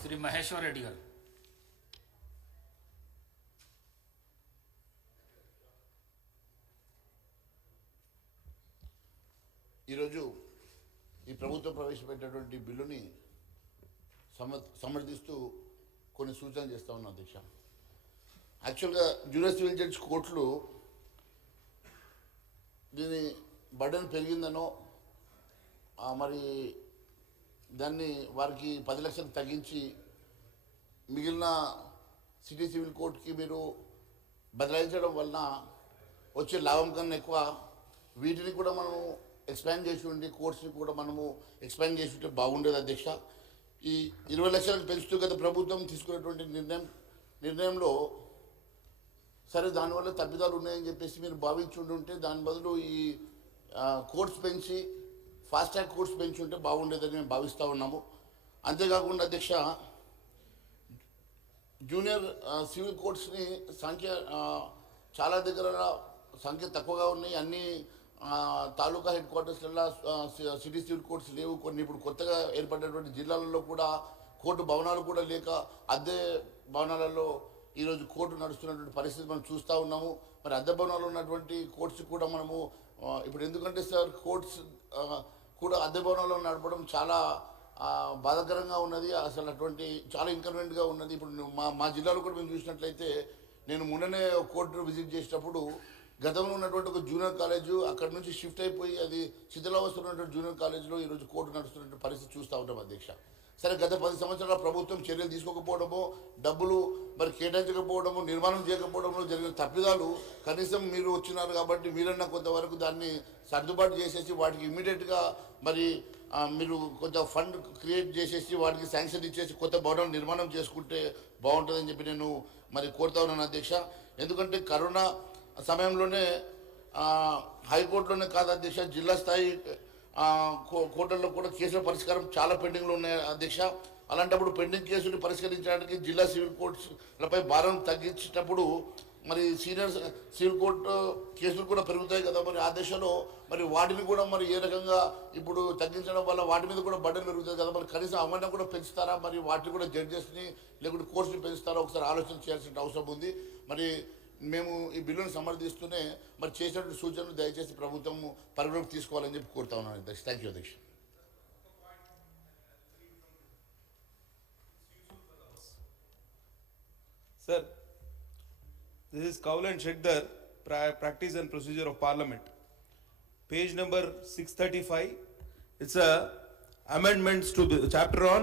శ్రీ మహేశ్వర్ రెడ్డి గారు. ఈరోజు ఈ ప్రభుత్వం ప్రవేశపెట్టినటువంటి బిల్లుని సమర్థిస్తూ కొన్ని సూచనలు చేస్తా ఉన్నాం అధ్యక్ష. యాక్చువల్గా జూనియర్ సివిల్ జడ్జ్ కోర్టులు దీని బర్డెన్ పెరిగిందనో మరి దాన్ని వారికి 10 లక్షలు తగ్గించి మిగిలిన సిటీ సివిల్ కోర్టుకి మీరు బదలాయించడం వలన వచ్చే లాభం కన్నా ఎక్కువ వీటిని కూడా మనము ఎక్స్పాండ్ చేసి ఉండి కోర్ట్స్ని కూడా మనము ఎక్స్పాండ్ చేసి ఉంటే బాగుండేది అధ్యక్ష. ఈ 20 లక్షలకు పెంచుతూ గత ప్రభుత్వం తీసుకున్నటువంటి నిర్ణయంలో సరే దానివల్ల తప్పిదాలు ఉన్నాయని చెప్పేసి మీరు భావించుంటుంటే దాని బదులు ఈ కోర్ట్స్ పెంచి ఫాస్ట్ ట్రాక్ కోర్ట్స్ పెంచి ఉంటే బాగుండేదని మేము భావిస్తూ ఉన్నాము. అంతేకాకుండా అధ్యక్ష, జూనియర్ సివిల్ కోర్ట్స్ని సంఖ్య చాలా దగ్గర సంఖ్య తక్కువగా ఉన్నాయి. అన్ని తాలూకా హెడ్ క్వార్టర్స్లలో సిటీ సివిల్ కోర్ట్స్ లేవు. కొన్ని ఇప్పుడు కొత్తగా ఏర్పడినటువంటి జిల్లాలలో కూడా కోర్టు భవనాలు కూడా లేక అద్దె భవనాలలో ఈరోజు కోర్టు నడుస్తున్నటువంటి పరిస్థితి మనం చూస్తూ ఉన్నాము. మరి అద్దె భవనాలు ఉన్నటువంటి కోర్ట్స్ కూడా మనము ఇప్పుడు ఎందుకంటే సార్ కోర్ట్స్ కూడా అద్దె భవనాల్లో నడపడం చాలా బాధాకరంగా ఉన్నది. అసలు అటువంటి చాలా ఇన్కన్వీనియంట్గా ఉన్నది. ఇప్పుడు మా జిల్లాలో కూడా మేము చూసినట్లయితే నేను మొన్ననే కోర్టు విజిట్ చేసినప్పుడు గతంలో ఉన్నటువంటి ఒక జూనియర్ కాలేజు అక్కడ నుంచి షిఫ్ట్ అయిపోయి అది శిథిలావస్థలో ఉన్నటువంటి జూనియర్ కాలేజీలో ఈరోజు కోర్టు నడుస్తున్నటువంటి పరిస్థితి చూస్తూ ఉంటాం అధ్యక్ష. సరే, గత 10 సంవత్సరాల ప్రభుత్వం చర్యలు తీసుకోకపోవడము, డబ్బులు మరి కేటాయించకపోవడము, నిర్మాణం చేయకపోవడంలో జరిగిన తప్పిదాలు కనీసం మీరు వచ్చినారు కాబట్టి మీరన్నా కొంతవరకు దాన్ని సర్దుబాటు చేసేసి వాటికి ఇమ్మీడియట్గా మరి మీరు కొంత ఫండ్ క్రియేట్ చేసేసి వాటికి శాంక్షన్ ఇచ్చేసి కొత్త భవనం నిర్మాణం చేసుకుంటే బాగుంటుందని చెప్పి నేను మరి కోరుతా ఉన్నాను అధ్యక్ష. ఎందుకంటే కరోనా సమయంలోనే హైకోర్టులోనే కాదు అధ్యక్ష, జిల్లా స్థాయి కోర్టుల్లో కూడా కేసుల పరిష్కారం చాలా పెండింగ్లో ఉన్నాయి అధ్యక్ష. అలాంటప్పుడు పెండింగ్ కేసులు పరిష్కరించడానికి జిల్లా సివిల్ కోర్టులపై భారం తగ్గించేటప్పుడు మరి సీనియర్ సివిల్ కోర్టు కేసులు కూడా పెరుగుతాయి కదా. మరి ఆ దశలో మరి వాటిని కూడా మరి ఏ రకంగా ఇప్పుడు తగ్గించడం వల్ల వాటి మీద కూడా బర్డెన్ పెరుగుతుంది కదా. మరి కనీసం అవన్నీ కూడా పెంచుతారా, మరి వాటిని కూడా జడ్జెస్ని లేకుంటే కోర్టుని పెంచుతారా, ఒకసారి ఆలోచన చేయాల్సిన అవసరం ఉంది. మరి మేము ఈ బిల్లును సమర్థిస్తూనే మరి చేసినటువంటి సూచనలు దయచేసి ప్రభుత్వం పరిగణలోకి తీసుకోవాలని చెప్పి కోరుతా ఉన్నాను అధ్యక్ష. థ్యాంక్ యూ అధ్యక్ష. Sir, this is Kaul and Shekdar, Practice and Procedure of Parliament. Page number 635. It's a amendments to the chapter on